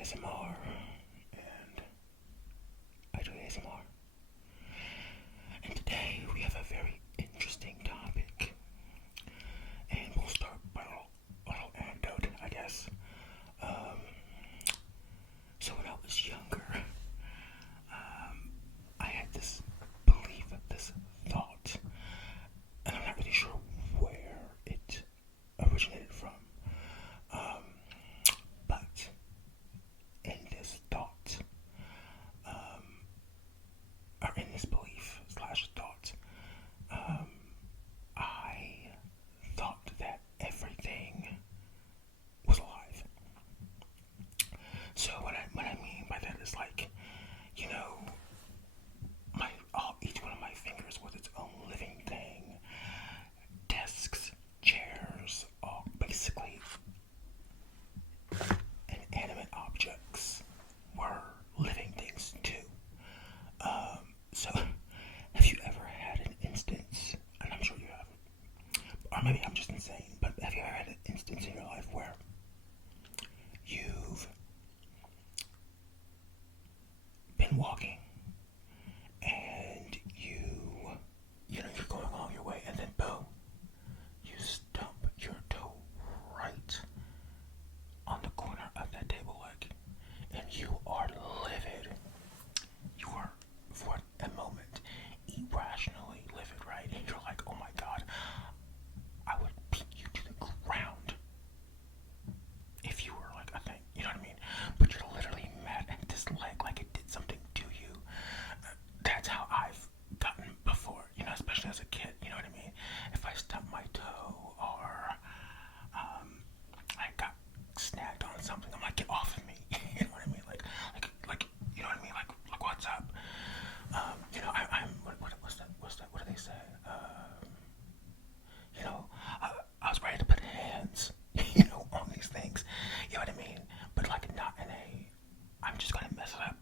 ASMR, and I do ASMR. And today we have a very interesting topic, and we'll start by a little anecdote, I guess. So when I was younger, I had this belief, this thought, and I'm not really sure where it originated from. But in this thought, or in this belief slash thought, I thought that everything was alive. So what I mean by that is like, you know, each one of my fingers was its own living thing. Desks, chairs, all basically inanimate objects were living things too. So have you ever had an instance, and I'm sure you have, or maybe I'm just insane, but have you ever had an instance in your life where you've been walking and you know you're going along your way, and then boom, you stump your toe right on the corner of that table leg, and you are livid. You are, for a moment, irrationally livid, right? And you're like, oh my god, I would beat you to the ground if you were like a thing, you know what I mean? But you're literally mad at this leg like it did something to you. That's how I've gotten before, you know, especially as a kid, you know what I mean? If I stump my toe or I got snagged on something, I'm like, get off of me, you know what I mean? Like, you know what I mean? Like what's up? You know, what's that? What do they say? You know, I was ready to put hands, you know, on these things, you know what I mean? But like not in a, I'm just gonna mess it up,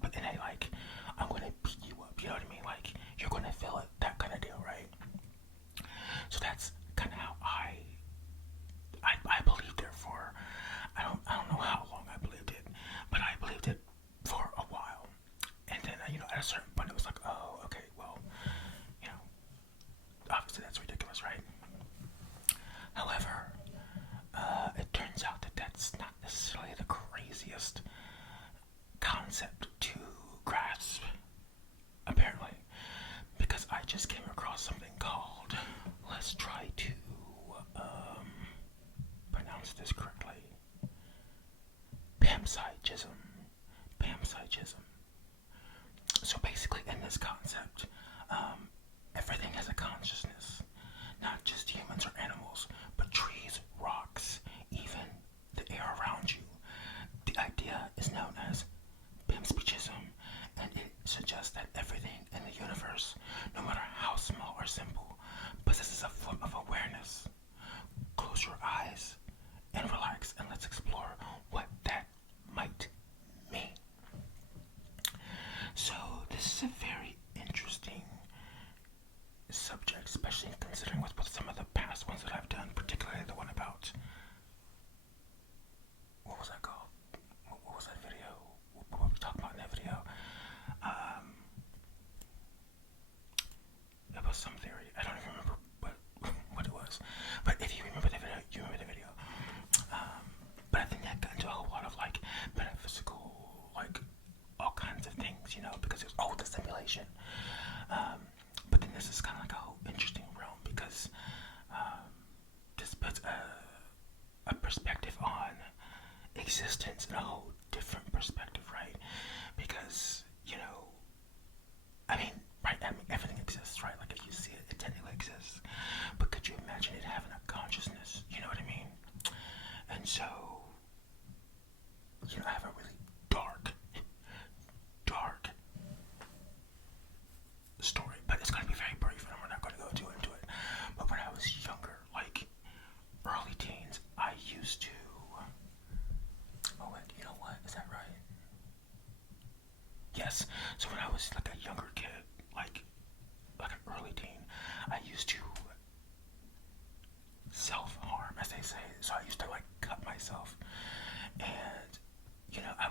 but in a like, I'm gonna beat you up, you know what I mean? Like you're gonna feel it, that kind of deal, right? So that's kind of how I believed it for, I don't know how long I believed it, but I believed it for a while. And then, you know, at a certain point it was like, oh, okay, well, you know, obviously that's ridiculous, right? However, it turns out that that's not necessarily the craziest concept to grasp, apparently, because I just came across something called, let's try to pronounce this correctly, Panpsychism. Panpsychism. So basically, in this concept, everything has a consciousness, not just humans or animals, but trees, rocks, even the air around you. The idea is known as Panpsychism, and it suggests that everything in the universe, no matter how small or simple, possesses a form of awareness. Close your eyes and relax, and let's explore what that might mean. So this is a very interesting subject, especially considering with some of the past ones that I've done, particularly the one about, what was that called? What was that video? What were we talking about in that video? It was some theory. I don't even remember what it was. But if you remember the video, you remember the video. But I think that got into a whole lot of like metaphysical, like all kinds of things, you know, because it was the simulation. But then this is kind of like a whole interesting realm because this puts a perspective on existence in a whole different perspective, right? Because, you know, I mean, right, I mean, everything exists, right? Like if you see it, it technically exists. But could you imagine it having a consciousness? You know what I mean? And so, you know, I have a really dark story, but it's going to be very brief and we're not going to go too into it. But when I was younger, like early teens, I used to, oh wait, you know what, is that right? Yes, so when I was like a younger kid, like an early teen, I used to self-harm, as they say. So I used to like cut myself, and you know, I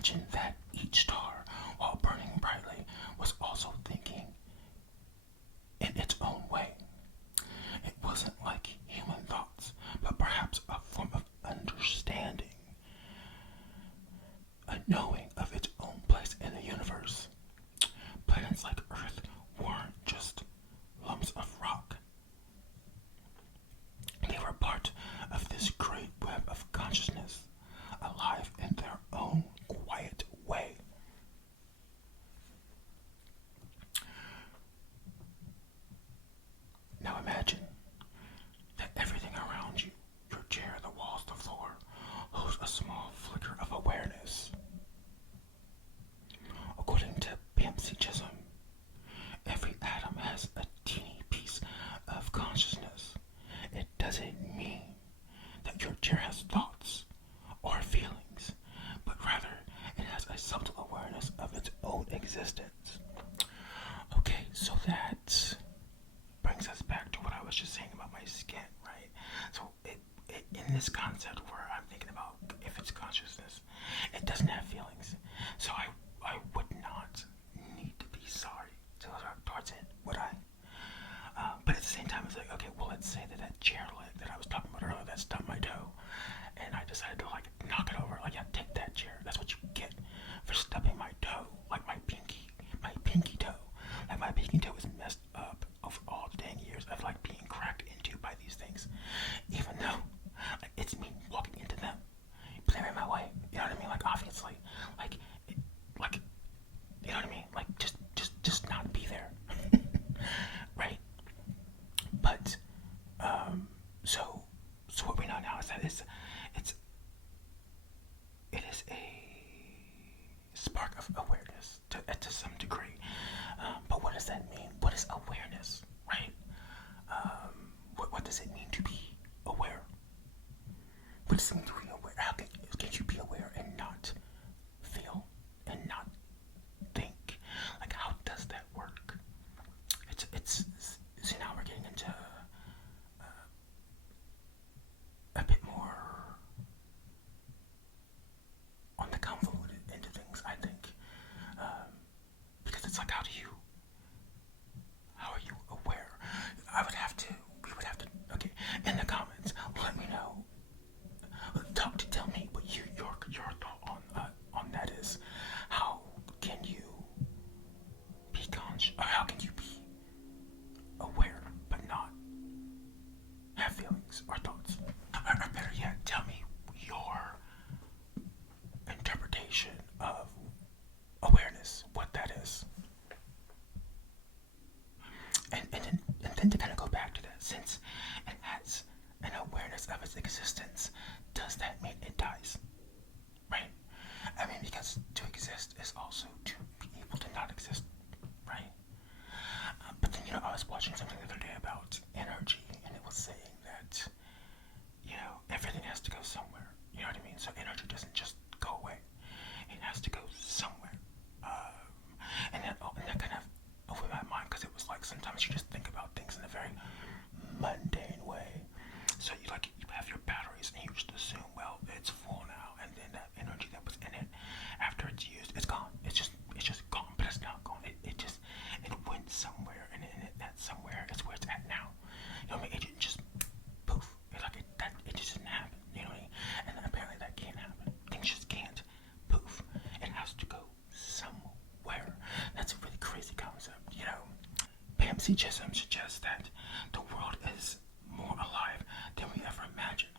imagine that each star, while burning brightly, was also thinking in its own way. It wasn't like human thoughts, but perhaps a form of understanding, a knowing of its own place in the universe. Planets like Earth weren't just lumps of rock. They were part of this great web of consciousness, alive in their own quiet way. Now imagine that everything around you, your chair, the walls, the floor, holds a small flicker of awareness. According to Panpsychism, every atom has a teeny piece of consciousness. It doesn't mean that your chair has thoughts or feelings, but rather it has a subtle awareness of its own existence. Okay, so that brings us back to what I was just saying about my skin, right? So in this concept where I'm thinking about if it's consciousness, it doesn't have feelings. So I would not need to be sorry towards it, would I? But at the same time, it's like, okay, well, let's say that chair leg that I was talking about earlier that stubbed my toe, and I decided to like knock it over. Like, yeah, take that chair. That's what you get for stubbing my toe, like my pinky toe. Like my pinky toe is messed up over all the dang years of like being cracked into by these things, even though like it's me walking into them, but they're in my way. You know what I mean? Like obviously, like you know what I mean? Like just not be there, right? But so what we know now is that it is a spark of awareness to some degree. But what does that mean? What is awareness, right? What does it mean to be aware? What does it mean to be aware? How can you be aware and not feel and not think? Like, how does that work? It's see, now we're getting into a bit more on the convoluted end of things, I think, because it's like, how are you aware? We would have to, okay, in the comments, let me know, tell me what your thought on that is. How can you be conscious, or how can you be aware but not have feelings or thoughts? Or better yet, tell me your interpretation of awareness, what that is. And then to kind of go back to that, since it has an awareness of its existence, does that mean it dies? Right? I mean, because to exist is also to be able to not exist, right? But then, I was watching something the other day about energy, and it was saying that, everything has to go somewhere. You know what I mean? So energy doesn't just go away. It has to go somewhere. And that kind of opened my mind, because it was like sometimes you just think about things in a very mundane way. So you have your batteries, and you just assume, well, it's full now, and then that energy that was in it after it's used, it's gone. It's just gone, but it's not gone. It went somewhere, and that somewhere is where it's at now. You know what I mean? It didn't just poof. It just didn't happen. You know what I mean? And then apparently that can't happen. Things just can't poof. It has to go somewhere. That's a really crazy concept. Panpsychism suggests that the world is more alive than we ever imagined.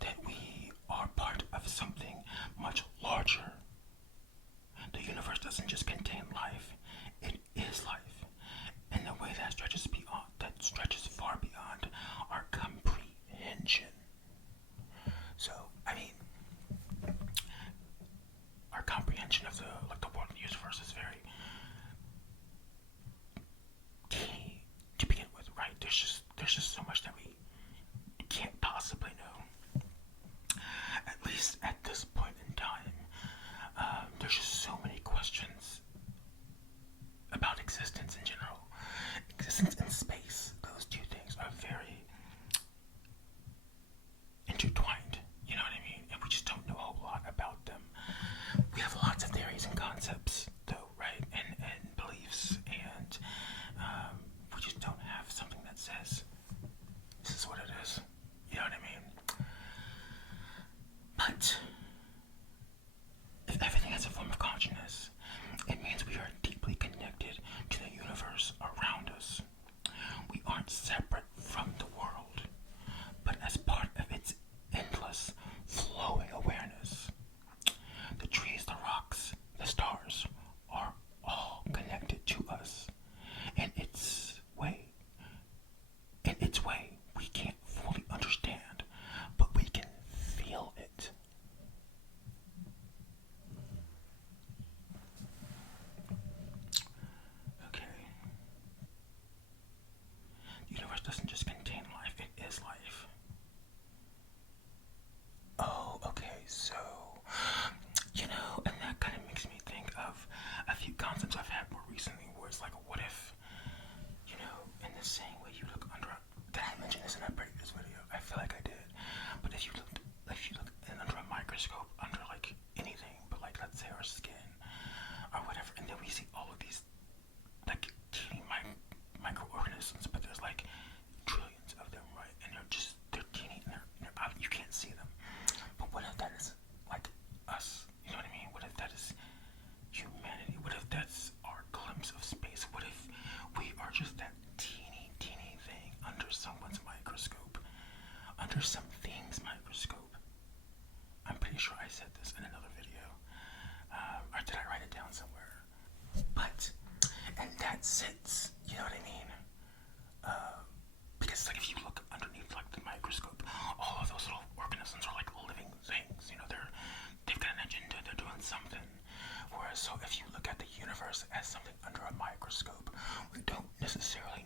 That we are part of something much larger. The universe doesn't just contain life, it is life, in a way that stretches far beyond our comprehension. So, I mean, our comprehension of the world and the universe is very key let's say our skin or whatever, and then we see all of these like teeny microorganisms, but there's like trillions of them, right? And they're teeny, and you can't see them. But what if that is like us? You know what I mean? What if that is humanity? What if that's our glimpse of space? What if we are just that teeny thing under someone's microscope, under something's microscope? I'm pretty sure I said this in another video, or did I write it down somewhere? But in that sense, you know what I mean? Because like if you look underneath like the microscope, all of those little organisms are like living things. You know, they've got an agenda. They're doing something. Whereas, so if you look at the universe as something under a microscope, we don't necessarily